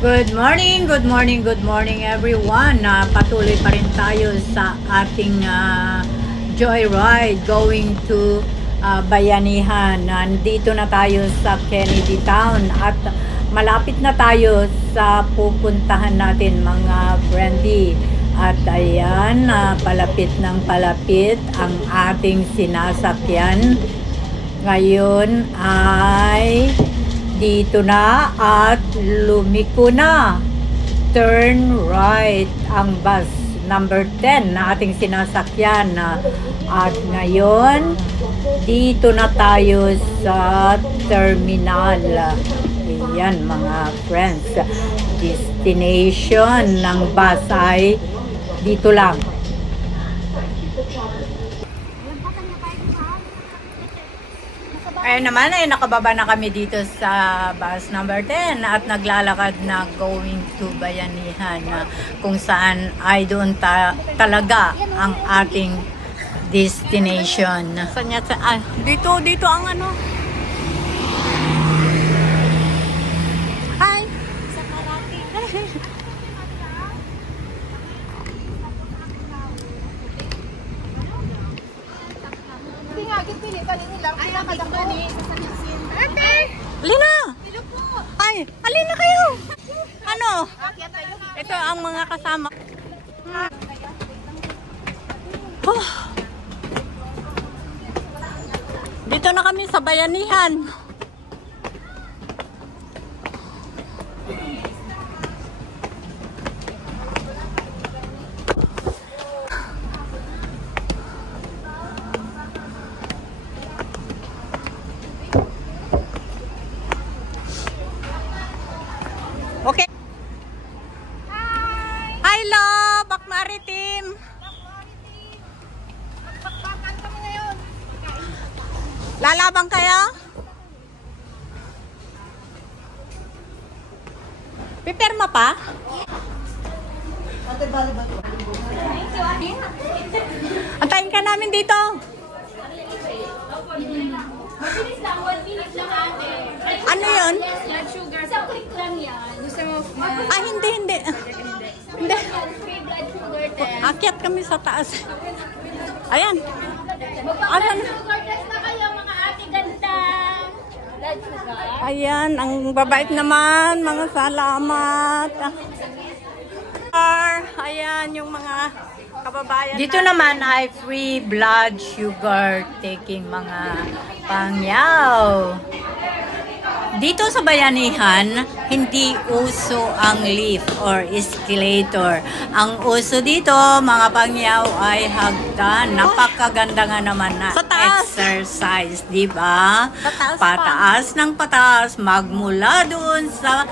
Good morning, good morning, good morning everyone. Patuloy pa rin tayo sa ating joyride going to Bayanihan. Nandito na tayo sa Kennedy Town at malapit na tayo sa pupuntahan natin mga friendly. At ayan, palapit ng palapit ang ating sinasakyan. Ngayon ay dito na at lumiko na. Turn right ang bus number 10 na ating sinasakyan. At ngayon, dito na tayo sa terminal. Ayan mga friends. Destination ng bus ay dito lang. Ayun naman ay nakababa na kami dito sa bus number 10 at naglalakad na going to Bayanihan kung saan ay doon talaga ang ating destination. Dito ang ano? Hi! Sa Karate. Hindi nga, gipili pa rin nilang pinakadako ni Ate! Lina! Hello po! Ay! Alin na kayo! Ano? Ito ang mga kasama. Oh. Dito na kami sa Bayanihan. Okay. Hi, love! Back Maritim! Bakbakan kami ngayon. Lalabang kayo? Pipirma pa? Antayin ka namin dito. Mabilis lang, 1 minute lang ate. Ano yun? Blood sugar. Isang click lang yan. Gusto mo Ah, hindi. Hindi. free blood sugar test. Akyat kami sa taas. Ayan. Mag-blood sugar test na kayo mga ate ganda. Blood sugar. Ayan, ang babait naman. Mga salamat. Ayan, yung mga kababayan. Dito naman ay free blood sugar taking mga pangyaw. Dito sa Bayanihan, hindi uso ang lift or escalator. Ang uso dito, mga pangyaw, ay hagdan. Napakaganda nga naman na exercise, di ba? Pataas ng pataas, magmula doon sa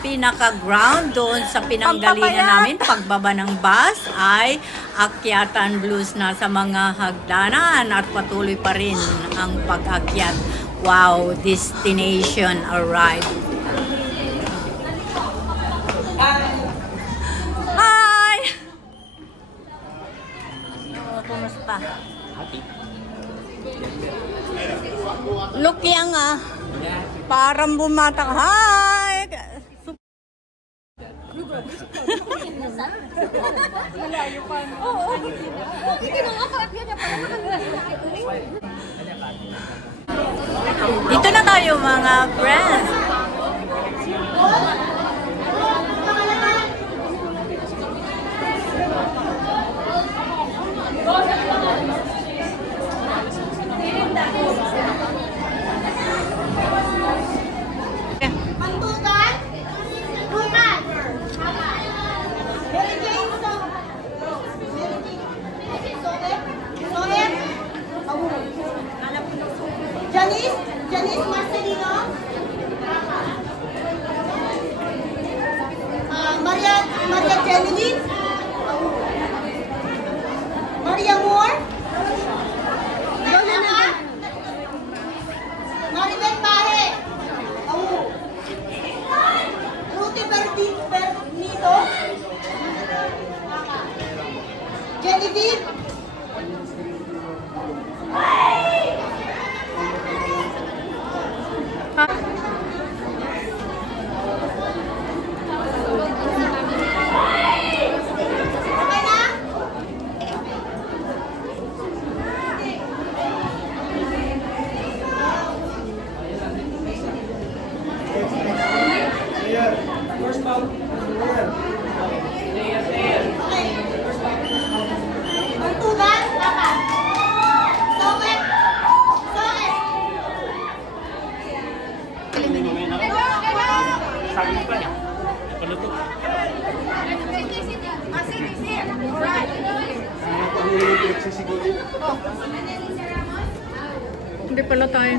pinaka-ground, doon sa pinanggalingan namin. Pagbaba ng bus ay akyatan blues na sa mga hagdanan at patuloy pa rin ang pag-akyat. Wow, destination arrived. Hi! Kumusta? Look yang parang bumatang. Hi! Dito na tayo mga friends. Pantugan? Bukan! Mary Jane, Soler? Janice? Janice Marcelino? Hindi pala tayo.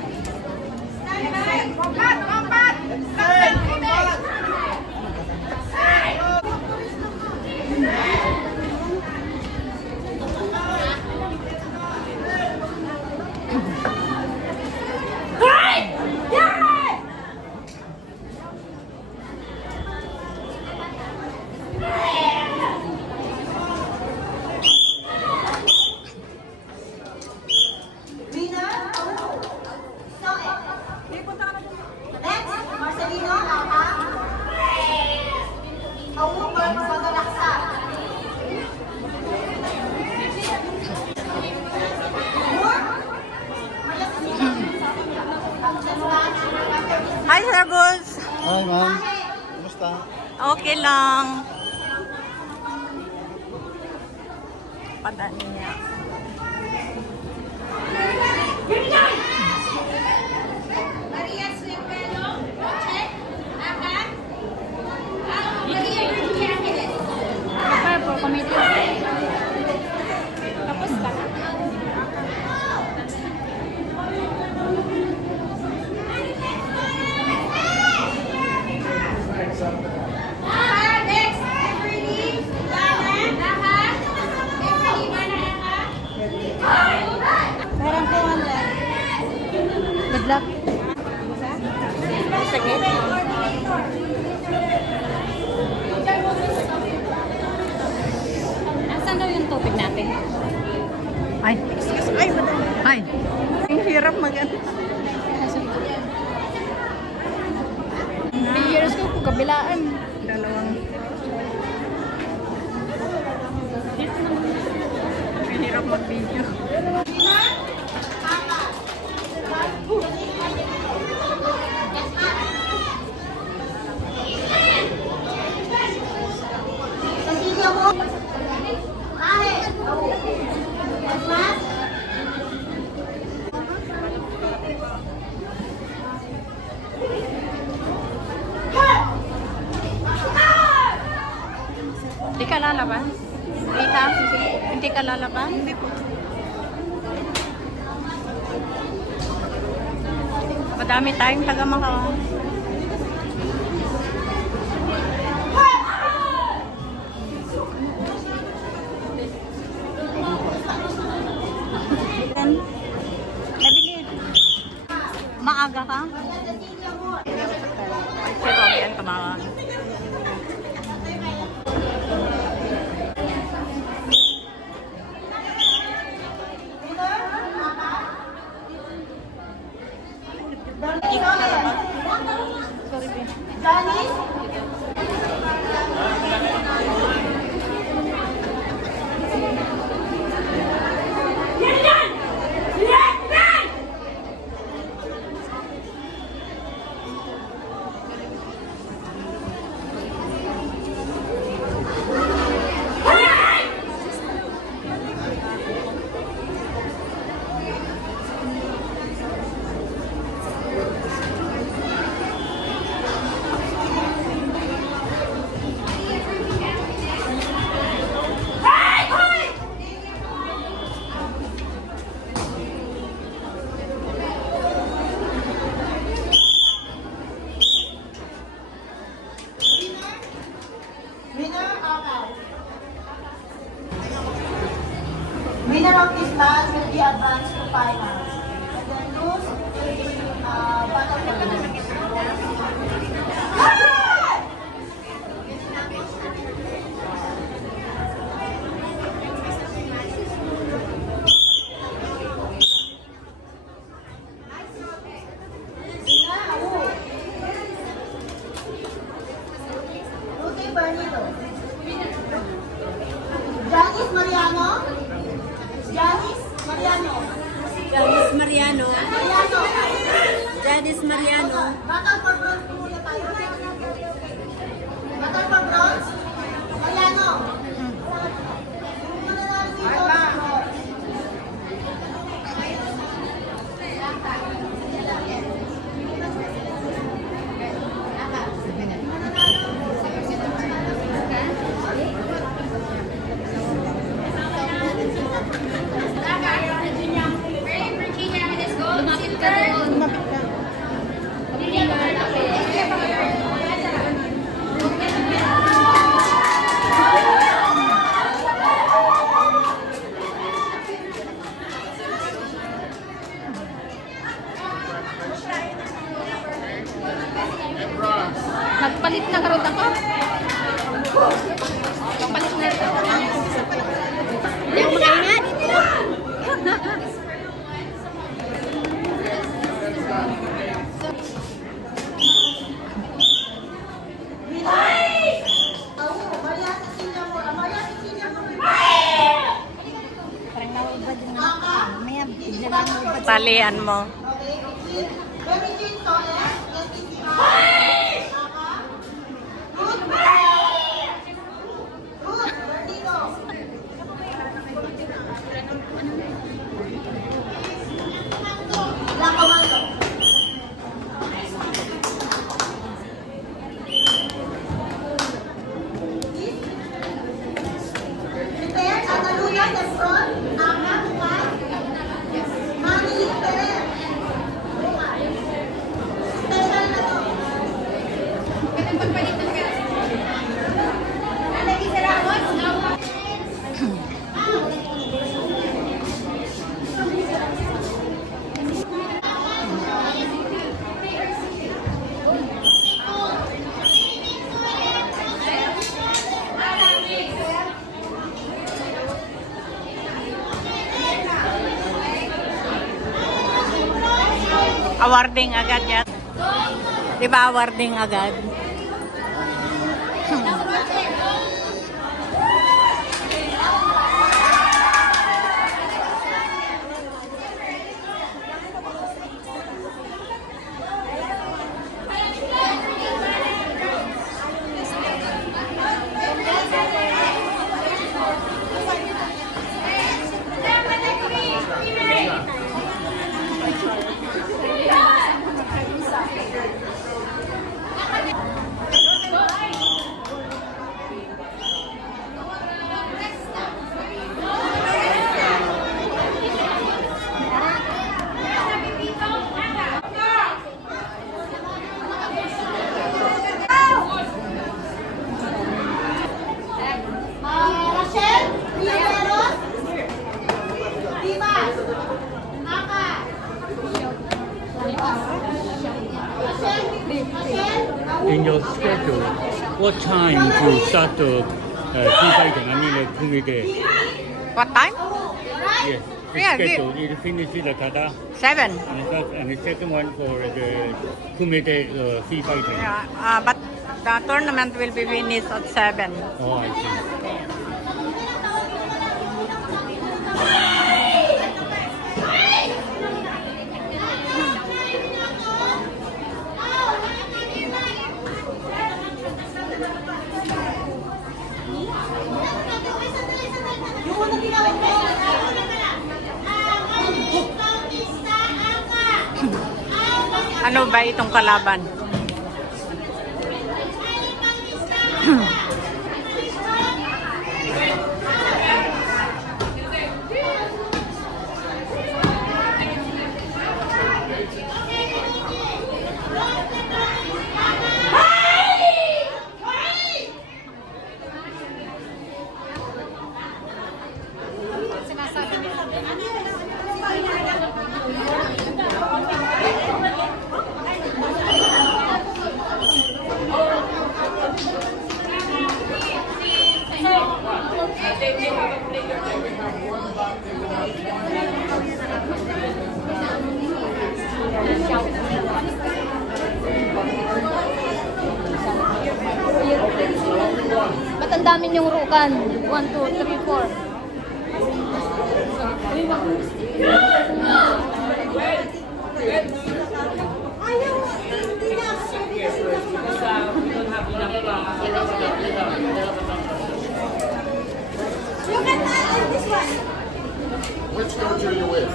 Hi, Sir Bulls! Hi, ma'am. Kumusta? Okay lang. Padaan niya. Tapos ka. Meron po 100. Good luck. Sige. Nasaan daw yung tubig natin? Ay, excuse me. Ay, ang hirap mag-ano. Years ko kung kabilaan. Dalawang. Ang hirap mag-video. Hindi ka lalaban? Rita? Hindi ka lalaban? Hindi po. Madami tayong taga-Maka. Nabilid. Maaga ka? Ay, si Robbie ang tumawag. Winner of this match will be advanced to finals. And then lose battle for Janice Mariano. Janice Mariano. Janice Mariano. Mariano. Janice Mariano. Battle for bronze muna tayo. Nagpalit na karot ako. Nagpalit na ito. Hindi ako makainga dito. Parang naubad yung may bigla na naubad. Talian mo. Awarding agad yan. Di ba awarding agad? In your schedule, what time to start the free fighting? I mean, the Kumite. What time? Yes. The Yeah, schedule. You finish the kata 7. and the second one for the Kumite free fighting. Yeah, but the tournament will be finished at 7. Oh, I see. Ano ba itong kalaban? Ba't ang dami niyong rukan? 1, 2, 3, 4. Which coach are you with?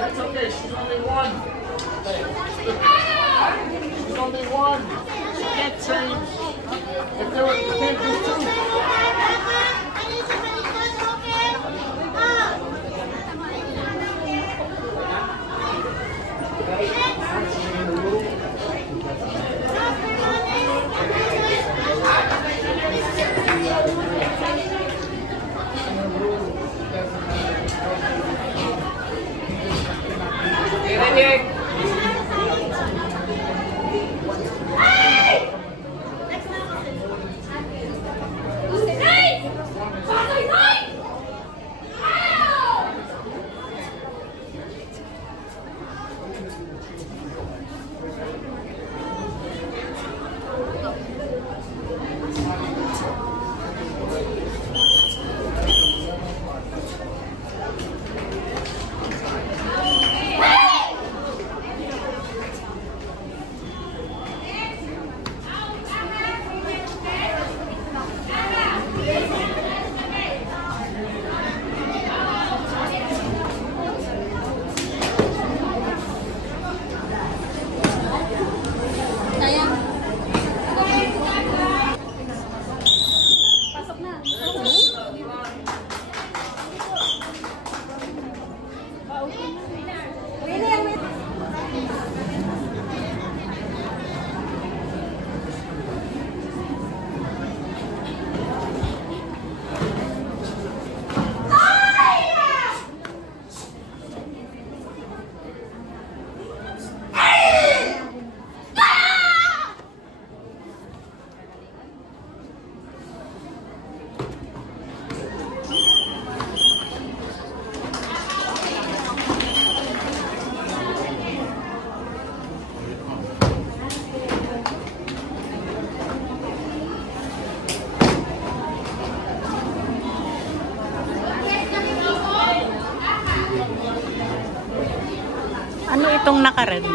That's okay, she's only one. She's only one. She can't change. If there were, you can't do two. Itong naka-red.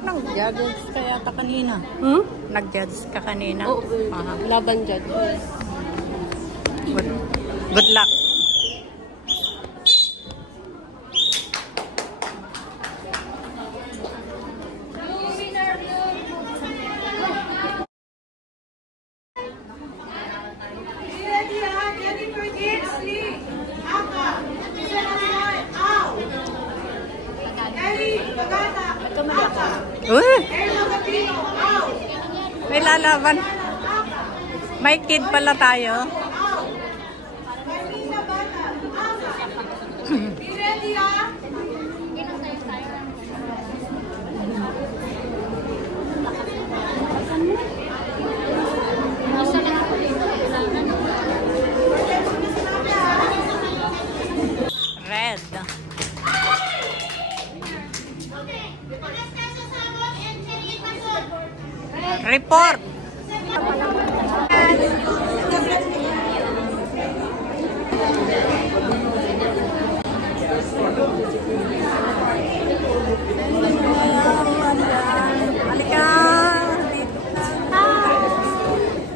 Nag-judge ka yata kanina. Nag-judge ka kanina? Oo. Laban dyan. Good luck. May lalaban. May kid pala tayo. Red. Report. Halika.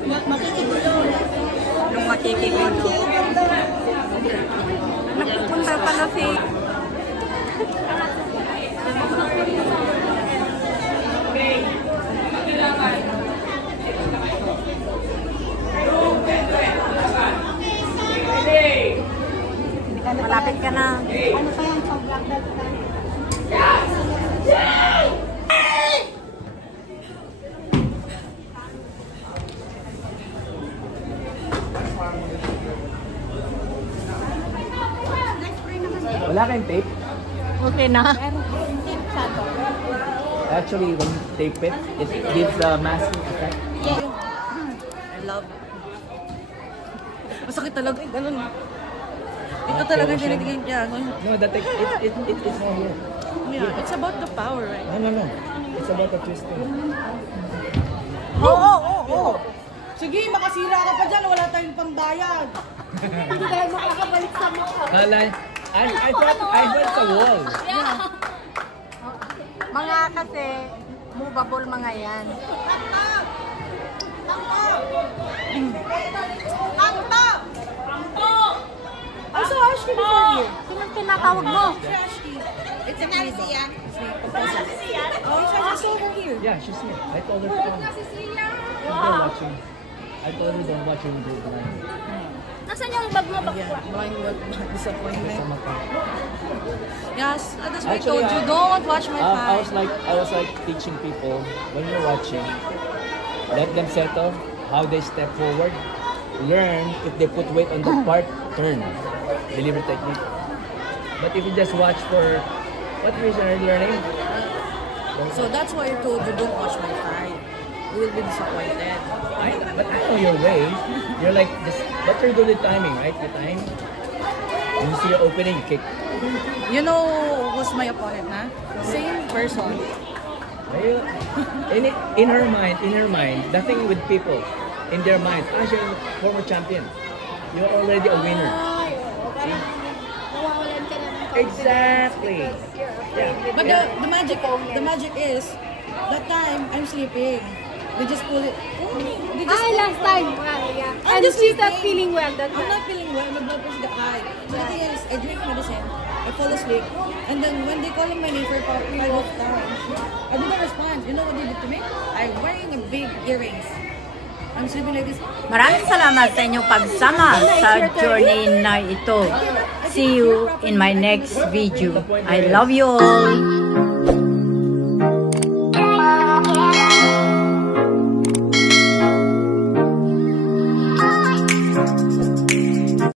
Nung makikigulo. Nagpupunta pala si... Malapit ka na. Ano pa yung pag-black belt ka? Wala kayong tape? Okay na. Actually, when you tape it, it gives a masking effect. I love it. Masakit talaga eh, ganun. Ito talaga yung tinitigil niya. No, that it's not here. Yeah, it's about the power, right? No. It's about the twisting. Oo. Sige, makasira ka pa dyan. Wala tayong pambayad. Hindi tayo makakabalik sa mukha. I thought the wall. Yeah. Mga kasi, movable mga yan. I saw Ashley before you. Sinong tinatawag mo? It's a Nancy, yeah? Oh, she's over here. Yeah, she's here. I told her to come. She's there watching. I told her don't watch her do blind. Nasaan yung bag mo? Yeah, blind work. Disappointment. Yes, that's why I told you, don't watch my fight. I was like teaching people, when you're watching, let them settle, how they step forward, learn, if they put weight on the part, turn, delivery technique. But if you just watch for, what reason are you learning? So that's why I told you, don't watch my fight. You will be disappointed. But I know your way. You're like, but you're good at timing, right? The time. When you see your opening, you kick. You know who's my opponent, huh? Same person. In her mind, the thing with people, in their mind, as you're a former champion, you're already a winner. Exactly. But the magic is, that time I'm sleeping. They just pull it. They just last time. Yeah. I'm And just she's not sleeping. feeling well that I'm time. not feeling well. My blood pressure got high. So the thing is, I drink medicine. I fall asleep. And then when they call my name for about 5 times, I did not respond. You know what they did to me? I'm wearing a big earrings. I'm sleeping like this. Maraming salamat sa inyong pagsama sa journey na ito. See you in my next video. I love you all.